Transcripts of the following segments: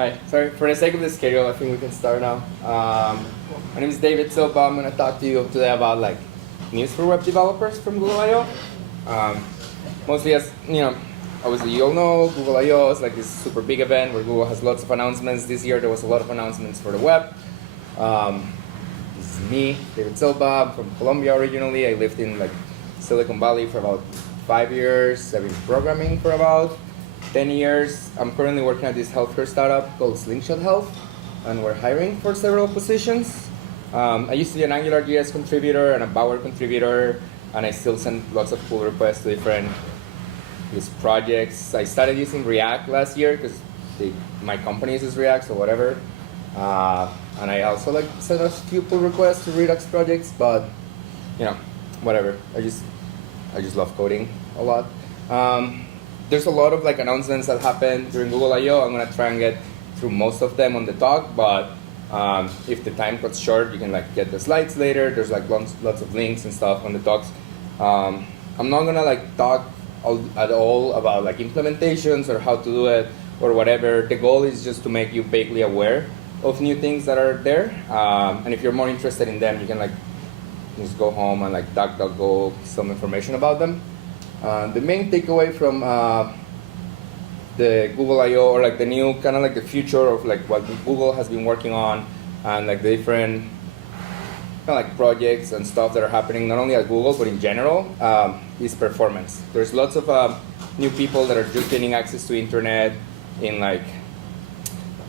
Hi, sorry, for the sake of the schedule, I think we can start now. My name is David Silva. I'm going to talk to you today about like news for web developers from Google I/O. Mostly as, obviously you all know, Google I/O is like this super big event where Google has lots of announcements. This year there was a lot of announcements for the web. This is me, David Silva. I'm from Colombia originally. I lived in like Silicon Valley for about 5 years. I've been programming for about 10 years. I'm currently working at this healthcare startup called Slingshot Health, and we're hiring for several positions. I used to be an AngularJS contributor and a Bower contributor, and I still send lots of pull requests to different projects. I started using React last year because my company uses React, so whatever. And I also like send a few pull requests to Redux projects, but whatever. I just love coding a lot. There's a lot of like announcements that happened during Google I/O. I'm gonna try and get through most of them on the talk, but if the time cuts short, you can like get the slides later. There's like lots of links and stuff on the talks. I'm not gonna like talk at all about like implementations or how to do it or whatever. The goal is just to make you vaguely aware of new things that are there. And if you're more interested in them, you can like just go home and like DuckDuckGo some information about them. The main takeaway from the Google I/O, or like the new kind of like the future of like what Google has been working on, and like the different kind of like projects and stuff that are happening not only at Google but in general, is performance. There's lots of new people that are just getting access to internet in like,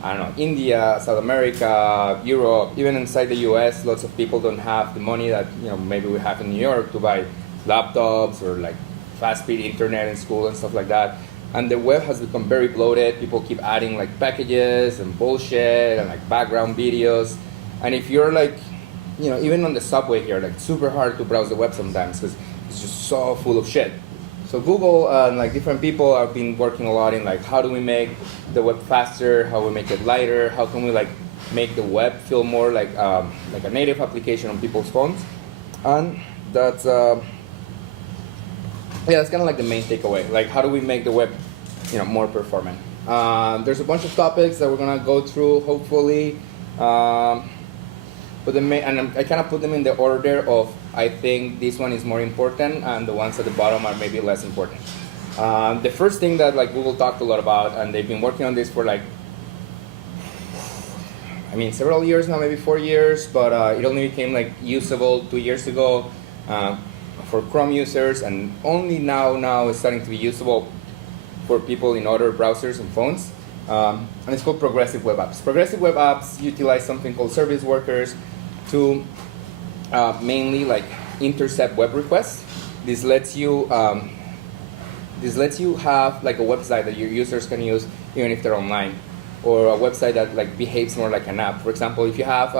I don't know, India, South America, Europe, even inside the US. Lots of people don't have the money that maybe we have in New York to buy laptops or like fast-speed internet in school and stuff like that. And the web has become very bloated. People keep adding like packages and bullshit and like background videos. And if you're like, even on the subway here, like super hard to browse the web sometimes because it's just so full of shit. So Google and like different people have been working a lot in like how do we make the web faster, how we make it lighter, how can we like make the web feel more like a native application on people's phones. And that's that's kind of like the main takeaway. Like, how do we make the web, more performant? There's a bunch of topics that we're gonna go through, hopefully. But I kind of put them in the order of I think this one is more important, and the ones at the bottom are maybe less important. The first thing that like Google talked a lot about, and they've been working on this for like, several years now, maybe 4 years, but it only became like usable 2 years ago. For Chrome users, and only now it's starting to be usable for people in other browsers and phones. And it's called progressive web apps. Progressive web apps utilize something called service workers to mainly like intercept web requests. This lets you have like a website that your users can use even if they're online, or a website that like behaves more like an app. For example, if you have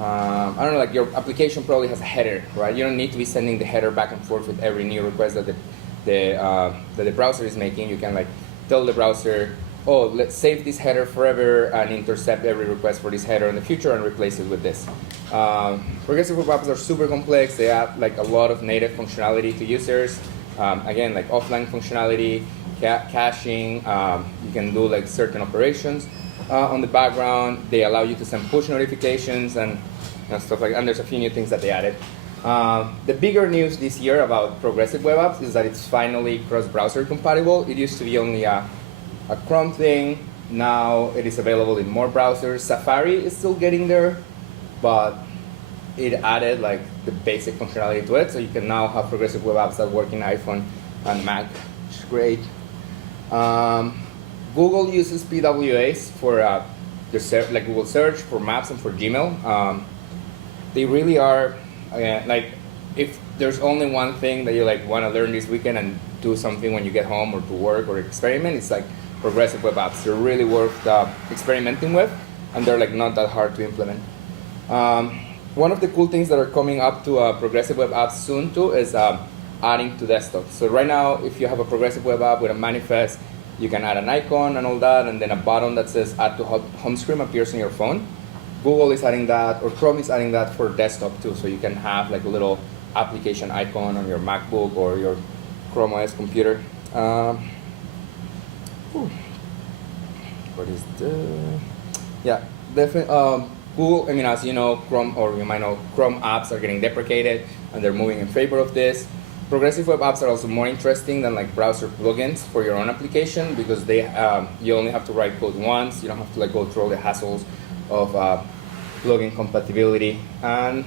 I don't know, like your application probably has a header, right? You don't need to be sending the header back and forth with every new request that the browser is making. You can like tell the browser, oh, let's save this header forever and intercept every request for this header in the future and replace it with this. Progressive web apps are super complex. They add like a lot of native functionality to users. Again, like offline functionality, caching. You can do like certain operations on the background. They allow you to send push notifications and stuff like that. And there's a few new things that they added. The bigger news this year about progressive web apps is that it's finally cross-browser compatible. It used to be only a Chrome thing. Now it is available in more browsers. Safari is still getting there, but it added like the basic functionality to it. So you can now have progressive web apps that work in iPhone and Mac, which is great. Google uses PWAs for like Google Search, for Maps, and for Gmail. They really are like, if there's only one thing that you like want to learn this weekend and do something when you get home or to work or experiment, it's like progressive web apps. They're really worth experimenting with, and they're like not that hard to implement. One of the cool things that are coming up to progressive web apps soon too is adding to desktop. So right now, if you have a progressive web app with a manifest, you can add an icon and all that, and then a button that says add to home screen appears on your phone. Google is adding that, or Chrome is adding that for desktop too, so you can have like a little application icon on your MacBook or your Chrome OS computer. what is the, yeah, definitely. Google, I mean, as you know, Chrome, or you might know, Chrome apps are getting deprecated, and they're moving in favor of this. Progressive web apps are also more interesting than like browser plugins for your own application, because they you only have to write code once. You don't have to like go through all the hassles of plugin compatibility. And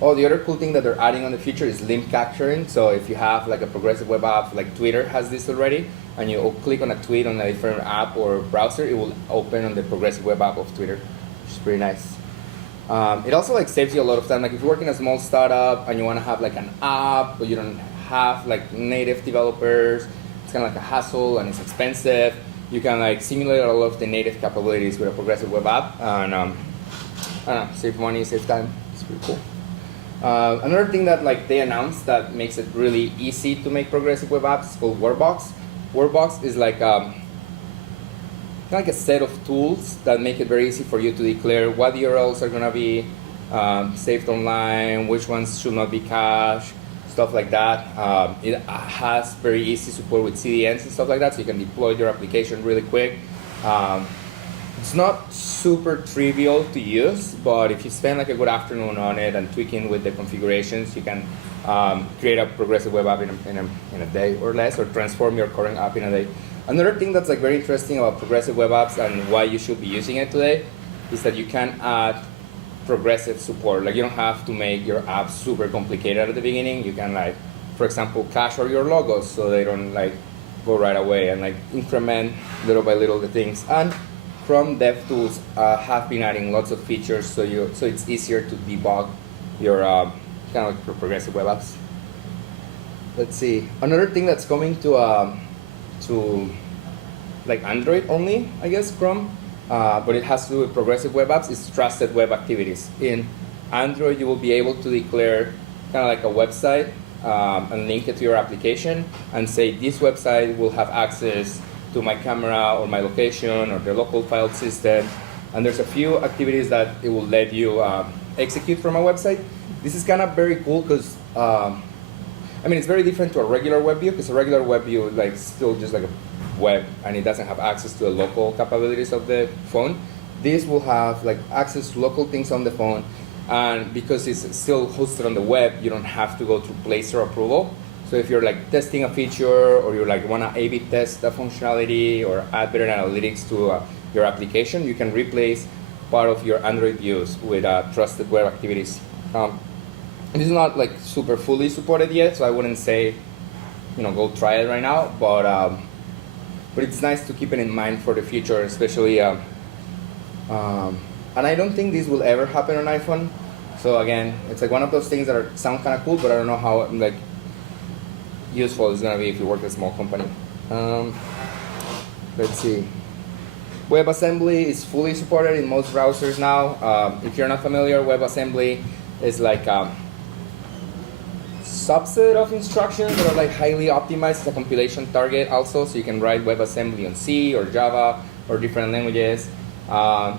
the other cool thing that they're adding on the feature is link capturing. So if you have like a progressive web app, like Twitter has this already, and you click on a tweet on a different app or browser, it will open on the progressive web app of Twitter, which is pretty nice. It also like saves you a lot of time. Like if you work in a small startup and you want to have like an app, but you don't have like native developers, it's kind of like a hassle and it's expensive. You can like simulate a lot of the native capabilities with a progressive web app, and I don't know, save money, save time. It's pretty cool. Another thing that like they announced that makes it really easy to make progressive web apps is called Workbox. Workbox is like a set of tools that make it very easy for you to declare what URLs are going to be saved online, which ones should not be cached, stuff like that. It has very easy support with CDNs and stuff like that, so you can deploy your application really quick. It's not super trivial to use, but if you spend like a good afternoon on it and tweaking with the configurations, you can create a progressive web app in a day or less, or transform your current app in a day. Another thing that's like very interesting about progressive web apps and why you should be using it today is that you can add progressive support. Like you don't have to make your app super complicated at the beginning. You can like, for example, cache all your logos so they don't like go right away, and like increment little by little the things. And Chrome DevTools have been adding lots of features so it's easier to debug your kind of like progressive web apps. Let's see. Another thing that's coming to like Android only, I guess, Chrome, but it has to do with progressive web apps, is trusted web activities. In Android, you will be able to declare kind of like a website and link it to your application and say this website will have access to my camera or my location or the local file system. And there's a few activities that it will let you execute from a website. This is kind of very cool because I mean, it's very different to a regular web view, because a regular web view like still just like a web, and it doesn't have access to the local capabilities of the phone. This will have like access to local things on the phone, and because it's still hosted on the web, you don't have to go through Play Store approval. So if you're like testing a feature, or you like want to A/B test a functionality or add better analytics to your application, you can replace part of your Android views with trusted web activities. It is not like super fully supported yet, so I wouldn't say, go try it right now. But it's nice to keep it in mind for the future, especially. And I don't think this will ever happen on iPhone. So again, it's like one of those things that sound kind of cool, but I don't know how like useful it's gonna be if you work at a small company. Let's see. WebAssembly is fully supported in most browsers now. If you're not familiar, WebAssembly is like subset of instructions that are like highly optimized as a compilation target also, so you can write WebAssembly on C or Java or different languages.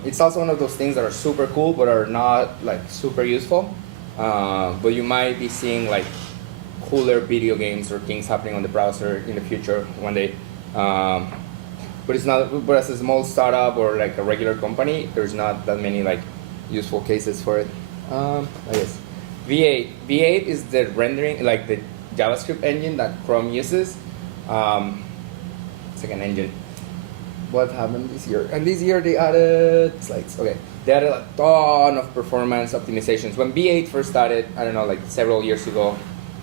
It's also one of those things that are super cool but are not like super useful. But you might be seeing like cooler video games or things happening on the browser in the future one day. But it's not. But as a small startup or like a regular company, there's not that many like useful cases for it. I guess. V8. V8 is the rendering, like the JavaScript engine that Chrome uses. It's like an engine. What happened this year? And this year they added slides. Okay, they added a ton of performance optimizations. When V8 first started, I don't know, like several years ago,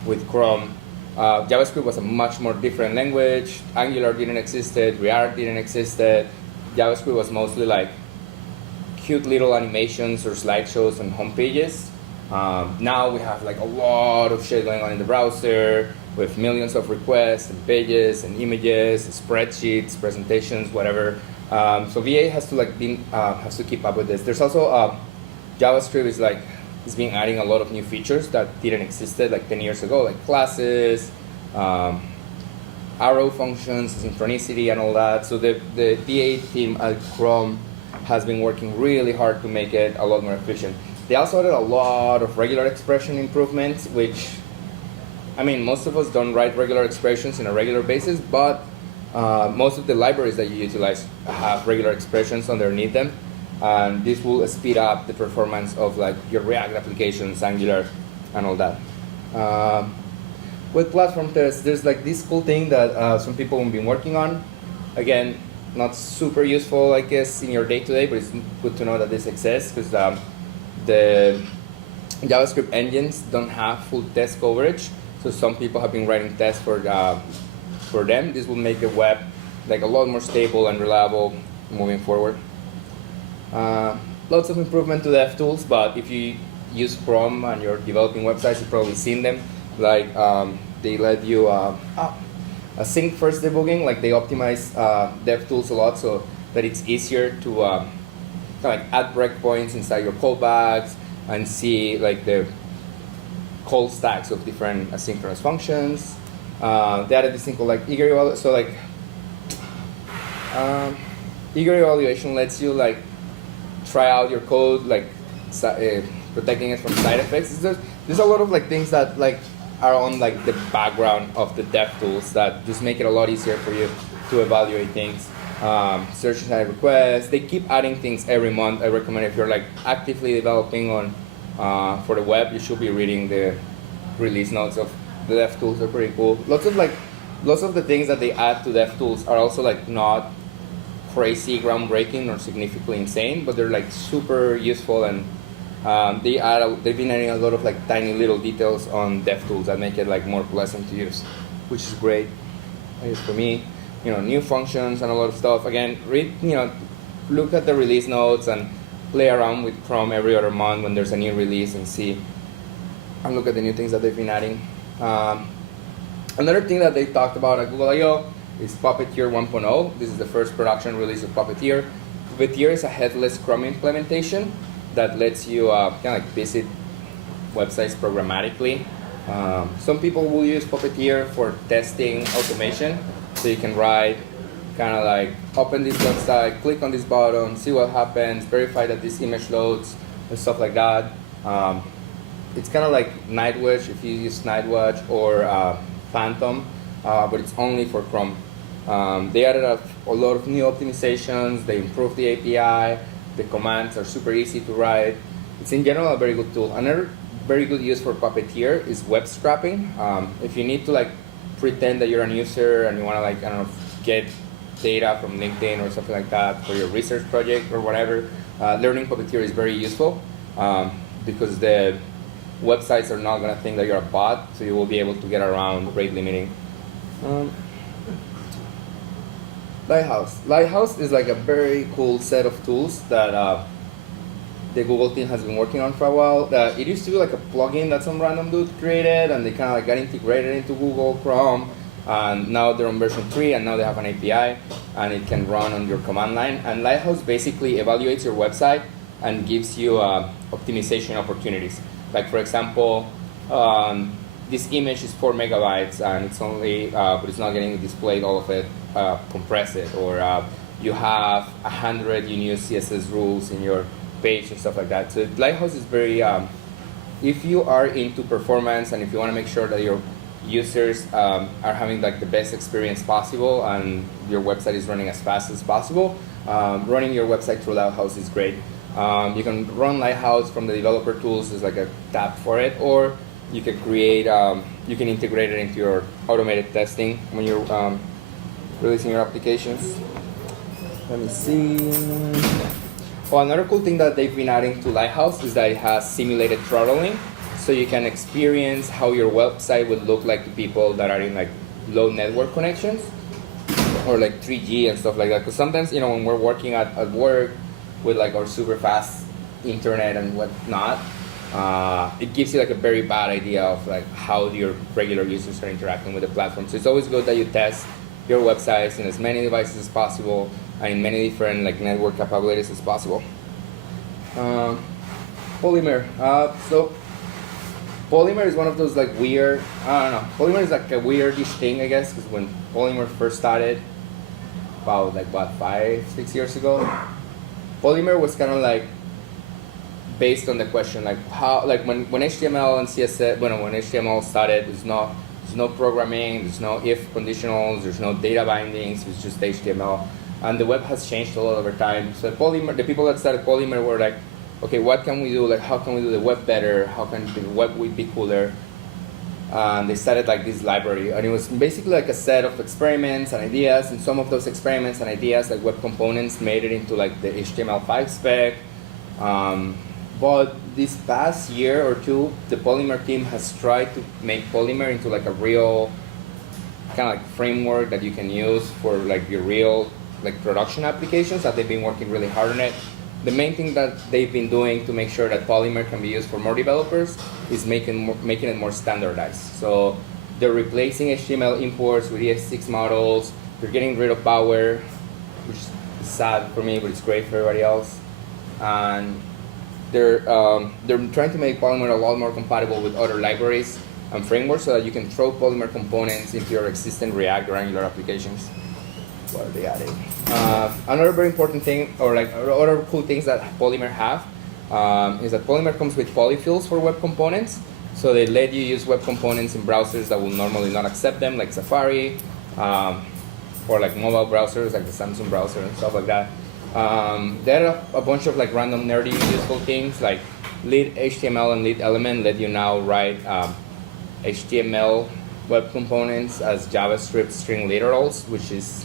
with Chrome, JavaScript was a much more different language. Angular didn't exist. React didn't exist. JavaScript was mostly like cute little animations or slideshows and home pages. Now we have like a lot of shit going on in the browser with millions of requests and pages and images, spreadsheets, presentations, whatever. So V8 has to like has to keep up with this. There's also JavaScript is being adding a lot of new features that didn't exist like 10 years ago, like classes, arrow functions, synchronicity, and all that. So the V8 team at Chrome has been working really hard to make it a lot more efficient. They also added a lot of regular expression improvements, which, I mean, most of us don't write regular expressions on a regular basis, but most of the libraries that you utilize have regular expressions underneath them, and this will speed up the performance of like your React applications, Angular, and all that. With platform tests, there's like this cool thing that some people have been working on. Again, not super useful, I guess, in your day-to-day, but it's good to know that this exists because the JavaScript engines don't have full test coverage. So some people have been writing tests for them. This will make the web like a lot more stable and reliable moving forward. Lots of improvement to DevTools, but if you use Chrome and you're developing websites, you've probably seen them. Like they let you async first debugging. Like they optimize DevTools a lot so that it's easier to kind of like add breakpoints inside your callbacks and see like the call stacks of different asynchronous functions. They added this thing called like eager evaluation. So like eager evaluation lets you like try out your code, like protecting it from side effects. There's a lot of like things that like are on like the background of the dev tools that just make it a lot easier for you to evaluate things. Search side requests. They keep adding things every month. I recommend if you're like actively developing on for the web, you should be reading the release notes of the dev tools. They're pretty cool. Lots of the things that they add to dev tools are also like not crazy groundbreaking or significantly insane, but they're like super useful, and they've been adding a lot of like tiny little details on DevTools that make it like more pleasant to use, which is great. I guess for me, new functions and a lot of stuff. Again, look at the release notes and play around with Chrome every other month when there's a new release and look at the new things that they've been adding. Another thing that they talked about at Google I/O is Puppeteer 1.0. This is the first production release of Puppeteer. Puppeteer is a headless Chrome implementation that lets you kind of like visit websites programmatically. Some people will use Puppeteer for testing automation. So you can write kind of like open this website, click on this button, see what happens, verify that this image loads, and stuff like that. It's kind of like Nightwatch if you use Nightwatch or Phantom, but it's only for Chrome. They added a lot of new optimizations. They improved the API. The commands are super easy to write. It's in general a very good tool. Another very good use for Puppeteer is web scraping. If you need to like pretend that you're a user and you want to like, I don't know, get data from LinkedIn or something like that for your research project or whatever, learning Puppeteer is very useful because the websites are not going to think that you're a bot, so you will be able to get around rate limiting. Lighthouse is like a very cool set of tools that the Google team has been working on for a while. It used to be like a plugin that some random dude created, and they kind of like got integrated into Google Chrome. And now they're on version 3, and now they have an API, and it can run on your command line. And Lighthouse basically evaluates your website and gives you optimization opportunities. Like for example, this image is 4 megabytes, and it's only, but it's not getting displayed all of it. Compress it, or you have 100 unique CSS rules in your page and stuff like that. So Lighthouse is very, if you are into performance and if you want to make sure that your users are having like the best experience possible and your website is running as fast as possible, running your website through Lighthouse is great. You can run Lighthouse from the developer tools. There's like a tab for it, or you can create, you can integrate it into your automated testing when you're releasing your applications. Let me see. Well, another cool thing that they've been adding to Lighthouse is that it has simulated throttling, so you can experience how your website would look like to people that are in like low network connections or like 3G and stuff like that. Because sometimes, when we're working at work with like our super fast internet and whatnot, it gives you like a very bad idea of like how your regular users are interacting with the platform. So it's always good that you test your websites in as many devices as possible and in many different like network capabilities as possible. Polymer. So Polymer is one of those like weird, I don't know, Polymer is like a weirdish thing, I guess, because when Polymer first started, about like what, 5-6 years ago, Polymer was kind of like based on the question like how, like when HTML and CSS, when HTML started, it's not There's no programming, there's no if conditionals, there's no data bindings, it's just HTML. And the web has changed a lot over time. So Polymer, the people that started Polymer were like, okay, what can we do? Like, how can we do the web better? How can the web be cooler? And they started like this library, and it was basically like a set of experiments and ideas, and some of those experiments and ideas, like web components, made it into like the HTML5 spec. But this past year or two, the Polymer team has tried to make Polymer into like a real kind of like framework that you can use for like your real like production applications, that they've been working really hard on it. The main thing that they've been doing to make sure that Polymer can be used for more developers is making it more standardized. So they're replacing HTML imports with ES6 models. They're getting rid of Bower, which is sad for me, but it's great for everybody else. And they're trying to make Polymer a lot more compatible with other libraries and frameworks so that you can throw Polymer components into your existing React or Angular applications. What are they adding? Another very important thing, or like other cool things that Polymer have, is that Polymer comes with polyfills for web components. So they let you use web components in browsers that will normally not accept them, like Safari, or like mobile browsers, like the Samsung browser and stuff like that. There are a bunch of like random nerdy useful things, like lead HTML and lead element let you now write HTML web components as JavaScript string literals, which is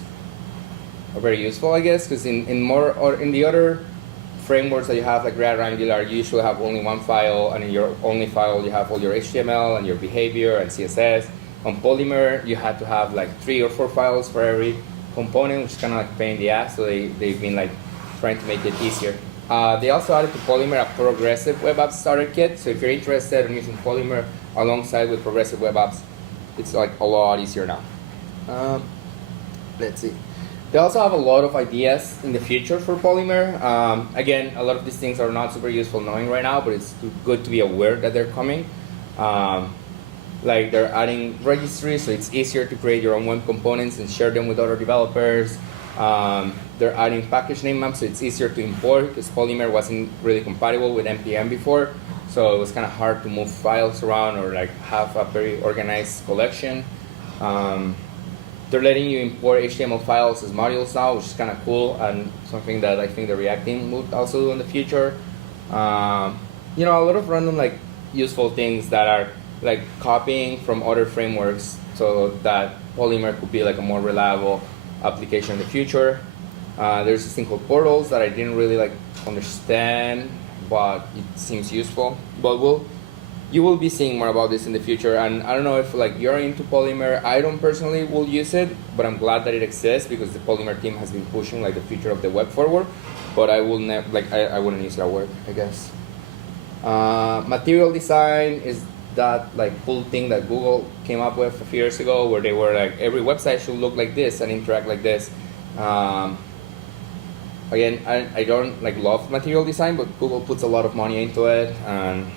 very useful, I guess, because in the other frameworks that you have, like React or Angular, you usually have only one file, and in your only file you have all your HTML and your behavior and CSS. On Polymer, you had to have like 3 or 4 files for every component, which is kind of like a pain in the ass. So they've been like trying to make it easier. They also added to Polymer a progressive web app starter kit. So if you're interested in using Polymer alongside with progressive web apps, it's like a lot easier now. Let's see. They also have a lot of ideas in the future for Polymer. Again, a lot of these things are not super useful knowing right now, but it's good to be aware that they're coming. Like they're adding registries, so it's easier to create your own web components and share them with other developers. They're adding package name maps, so it's easier to import, because Polymer wasn't really compatible with NPM before. So it was kind of hard to move files around or like have a very organized collection. They're letting you import HTML files as modules now, which is kind of cool, and something that I think the React team would also do in the future. A lot of random like useful things that are like copying from other frameworks, so that Polymer could be like a more reliable application in the future. There's this thing called portals that I didn't really like understand, but it seems useful. But you will be seeing more about this in the future, and I don't know if like you're into Polymer. I don't personally will use it, but I'm glad that it exists because the Polymer team has been pushing like the future of the web forward. But I will never I wouldn't use it at work, I guess. Material design is that like cool thing that Google came up with a few years ago, where they were like every website should look like this and interact like this. Again, I don't like love material design, but Google puts a lot of money into it, and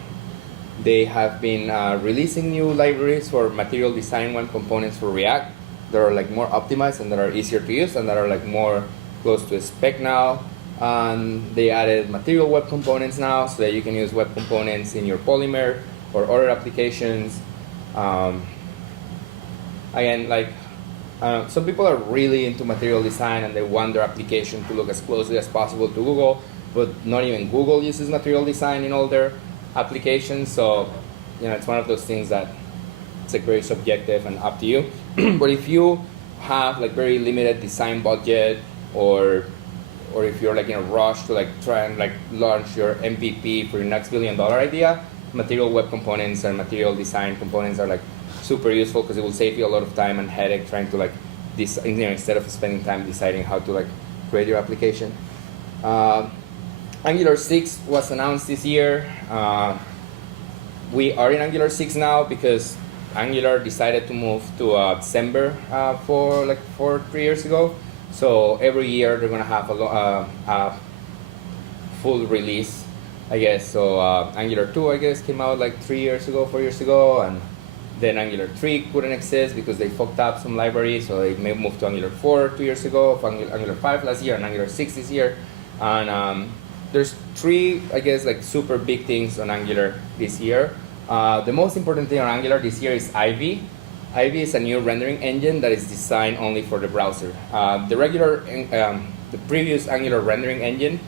they have been releasing new libraries for material design web components for React that are like more optimized and that are easier to use and that are like more close to a spec now. And they added material web components now, so that you can use web components in your Polymer or other applications. Again, like some people are really into material design and they want their application to look as closely as possible to Google, but not even Google uses material design in all their applications. So it's one of those things that it's like very subjective and up to you. But if you have like very limited design budget, or if you're like in a rush to like try and like launch your MVP for your next $1 billion idea, material web components and material design components are like super useful, because it will save you a lot of time and headache trying to like instead of spending time deciding how to like create your application. Angular 6 was announced this year. We are in Angular 6 now because Angular decided to move to December for 3 years ago. So every year they're gonna have a full release, I guess. So Angular 2, I guess, came out like 4 years ago, and then Angular 3 couldn't exist because they fucked up some libraries, so they moved to Angular 4 2 years ago, Angular 5 last year, and Angular 6 this year. And there's 3, I guess, like super big things on Angular this year. The most important thing on Angular this year is Ivy. Ivy is a new rendering engine that is designed only for the browser. The previous Angular rendering engine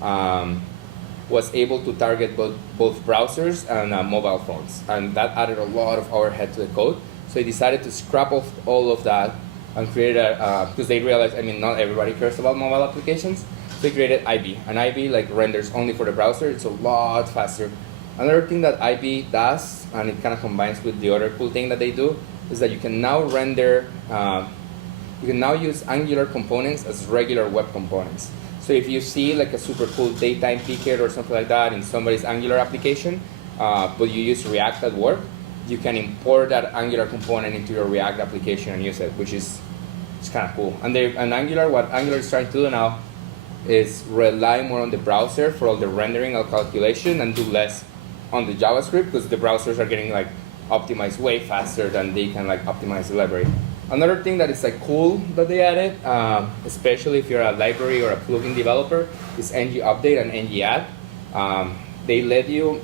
was able to target both browsers and mobile phones, and that added a lot of overhead to the code. So they decided to scrap off all of that and create because they realized, not everybody cares about mobile applications. So they created IB, and IB renders only for the browser. It's a lot faster. Another thing that IB does, and it kind of combines with the other cool thing that they do, is that you can now render, you can now use Angular components as regular web components. So if you see a super cool daytime picket or something like that in somebody's Angular application, but you use React at work, you can import that Angular component into your React application and use it, which is kind of cool. And what Angular is trying to do now is rely more on the browser for all the rendering and calculation and do less on the JavaScript, because the browsers are getting optimized way faster than they can optimize the library. Another thing that is cool that they added, especially if you're a library or a plugin developer, is ng update and ng add. They let you,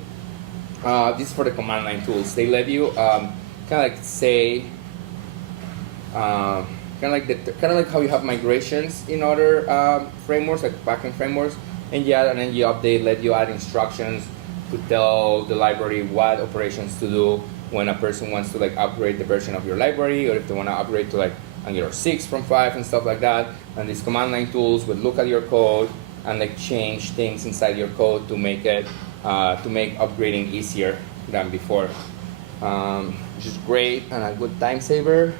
this is for the command line tools, they let you say, kind of like how you have migrations in other frameworks, like backend frameworks. ng add and ng update let you add instructions to tell the library what operations to do when a person wants to upgrade the version of your library, or if they want to upgrade to Angular 6 from 5 and stuff like that. And these command line tools would look at your code and change things inside your code to make it to make upgrading easier than before, which is great and a good time saver.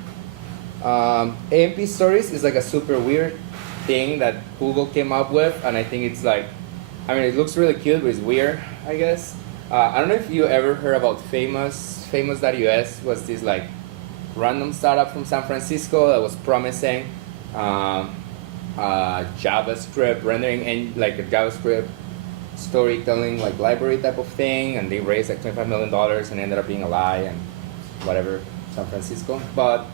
AMP stories is a super weird thing that Google came up with, and I think it's it looks really cute, but it's weird, I guess. I don't know if you ever heard about Famous.us was this random startup from San Francisco that was promising JavaScript rendering and a JavaScript storytelling library type of thing, and they raised $25 million and ended up being a lie and whatever, San Francisco. But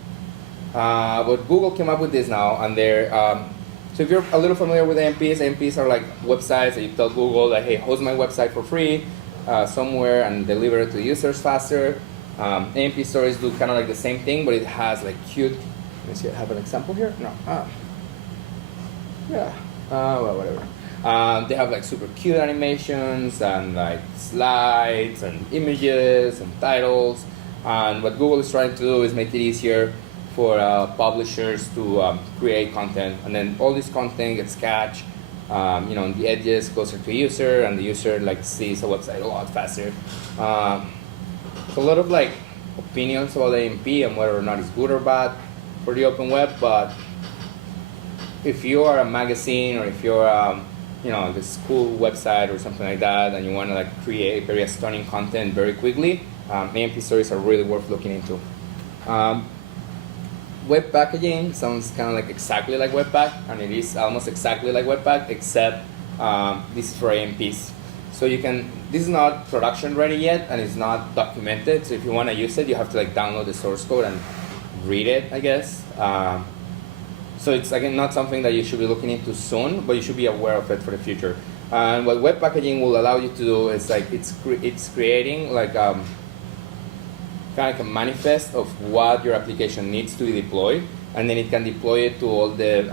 Google came up with this now, and they're so if you're a little familiar with AMPs are websites that you tell Google hey, host my website for free somewhere and deliver it to the users faster. AMP stories do kind of the same thing, but it has cute. Let me see, I have an example here. No. Yeah. Well, whatever. They have super cute animations and slides and images and titles. And what Google is trying to do is make it easier for publishers to create content, and then all this content gets cached, on the edges, closer to the user, and the user sees a website a lot faster. So a lot of opinions about AMP and whether or not it's good or bad for the open web, but if you are a magazine or if you're the school website or something like that, and you want to create very stunning content very quickly, AMP stories are really worth looking into. Web packaging sounds kind of exactly like Webpack, and it is almost exactly like Webpack, except this is for AMPs. So this is not production ready yet, and it's not documented, so if you want to use it, you have to download the source code and read it, I guess. So it's again not something that you should be looking into soon, but you should be aware of it for the future. And what web packaging will allow you to do is it's creating kind of a manifest of what your application needs to be deployed, and then it can deploy it to all the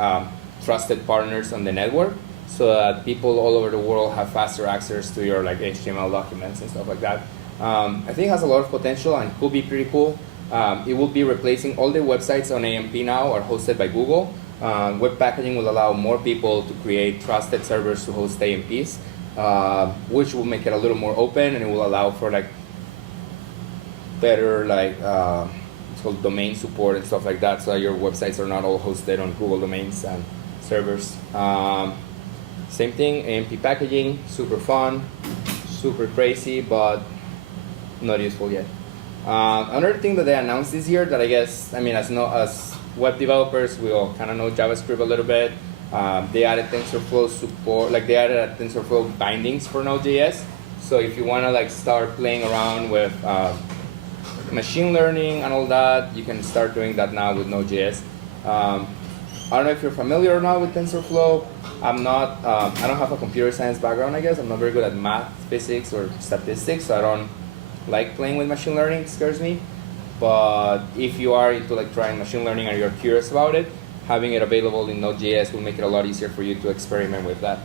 trusted partners on the network, so that people all over the world have faster access to your HTML documents and stuff like that. I think it has a lot of potential and could be pretty cool. It will be replacing all the websites on AMP now are hosted by Google. Web packaging will allow more people to create trusted servers to host AMPs, which will make it a little more open, and it will allow for better it's called domain support and stuff like that, so that your websites are not all hosted on Google domains and servers. Same thing, AMP packaging, super fun, super crazy, but not useful yet. Another thing that they announced this year that I guess, as web developers, we all kind of know JavaScript a little bit. They added TensorFlow support, they added TensorFlow bindings for Node.js. So if you want to start playing around with machine learning and all that, you can start doing that now with Node.js. I don't know if you're familiar or not with TensorFlow. I'm not, I don't have a computer science background, I guess. I'm not very good at math, physics, or statistics, so I don't like playing with machine learning. It scares me. But if you are into like trying machine learning and you're curious about it, having it available in Node.js will make it a lot easier for you to experiment with that.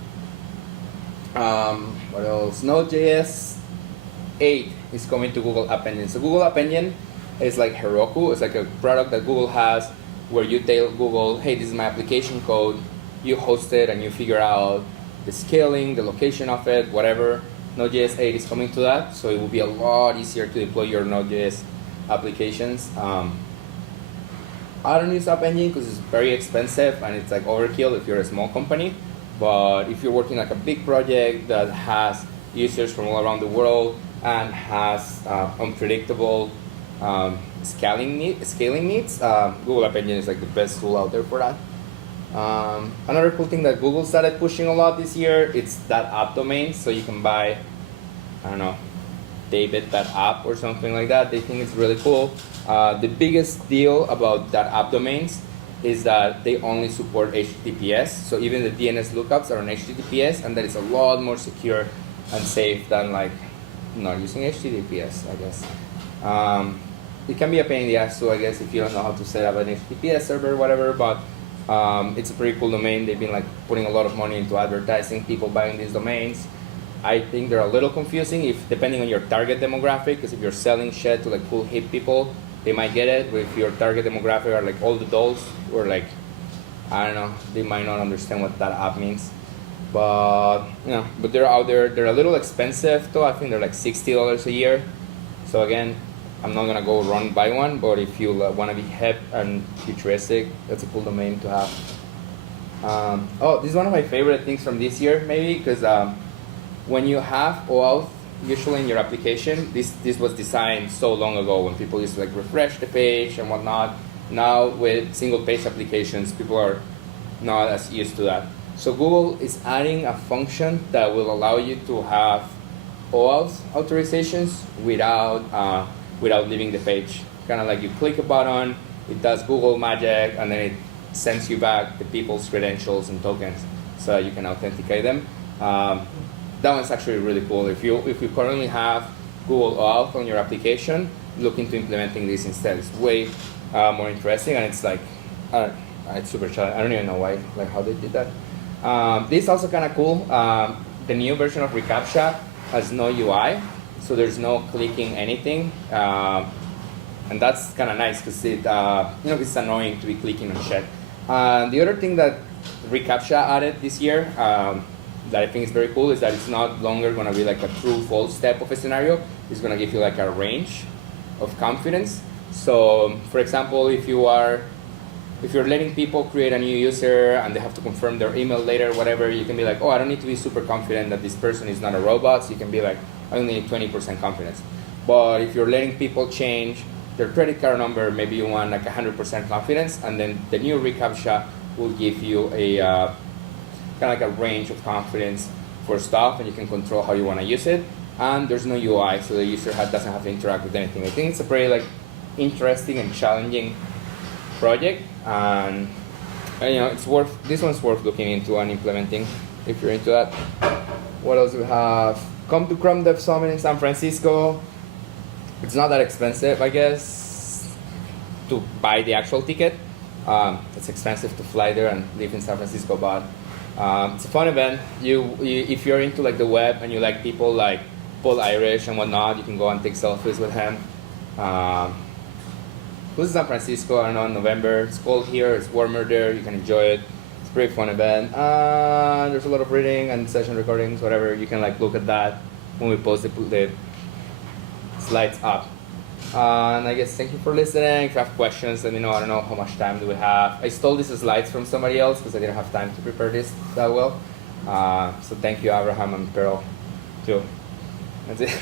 What else? Node.js 8 is coming to Google App Engine. So Google App Engine is like Heroku. It's like a product that Google has where you tell Google, hey, this is my application code. You host it and you figure out the scaling, the location of it, whatever. Node.js 8 is coming to that, so it will be a lot easier to deploy your Node.js applications. I don't use App Engine because it's very expensive and it's like overkill if you're a small company. But if you're working like a big project that has users from all around the world and has unpredictable scaling needs, Google App Engine is like the best tool out there for that. Another cool thing that Google started pushing a lot this year, it's that app domain. So you can buy, I don't know, David.app or something like that. They think it's really cool. The biggest deal about that app domains is that they only support HTTPS. So even the DNS lookups are on HTTPS, and that is a lot more secure and safe than like not using HTTPS, I guess. It can be a pain in the ass too, I guess, if you don't know how to set up an HTTPS server or whatever, but it's a pretty cool domain. They've been like putting a lot of money into advertising, people buying these domains. I think they're a little confusing if depending on your target demographic, because if you're selling shit to like cool hip people, they might get it. But if your target demographic are like old adults or like, I don't know, they might not understand what that app means. But but they're out there. They're a little expensive though. I think they're like $60 a year. So again, I'm not gonna go run buy one, but if you want to be hip and futuristic, that's a cool domain to have. This is one of my favorite things from this year, maybe, because when you have OAuth usually in your application, this was designed so long ago when people used to like refresh the page and whatnot. Now with single page applications, people are not as used to that. So Google is adding a function that will allow you to have OAuth authorizations without leaving the page. Kind of like you click a button, it does Google magic, and then it sends you back the people's credentials and tokens so you can authenticate them. That one's actually really cool. If you currently have Google OAuth on your application, look into implementing this instead. It's way more interesting, and it's like it's super challenging. I don't even know why, like how they did that. This is also kind of cool. The new version of reCAPTCHA has no UI, so there's no clicking anything, and that's kind of nice because it's annoying to be clicking on shit. The other thing that reCAPTCHA added this year that I think is very cool is that it's not longer going to be like a true-false type of a scenario. It's going to give you like a range of confidence. So, for example, if you're letting people create a new user and they have to confirm their email later, whatever, you can be like, oh, I don't need to be super confident that this person is not a robot. So you can be like, I only need 20% confidence. But if you're letting people change their credit card number, maybe you want like 100% confidence, and then the new reCAPTCHA will give you a kind of like a range of confidence for stuff, and you can control how you want to use it. And there's no UI, so the user doesn't have to interact with anything. I think it's a pretty like interesting and challenging project, and this one's worth looking into and implementing if you're into that. What else do we have? Come to Chrome Dev Summit in San Francisco. It's not that expensive, I guess, to buy the actual ticket. It's expensive to fly there and live in San Francisco, but it's a fun event. If you're into like the web and you like people like Paul Irish and whatnot, you can go and take selfies with him. Who's in San Francisco? I don't know, in November. It's cold here, it's warmer there, you can enjoy it. It's a pretty fun event. There's a lot of reading and session recordings, whatever. You can like look at that when we post the slides up. And I guess thank you for listening. If you have questions, let me know. I don't know how much time do we have. I stole these slides from somebody else because I didn't have time to prepare this that well. So thank you, Abraham and Pearl, too. That's it.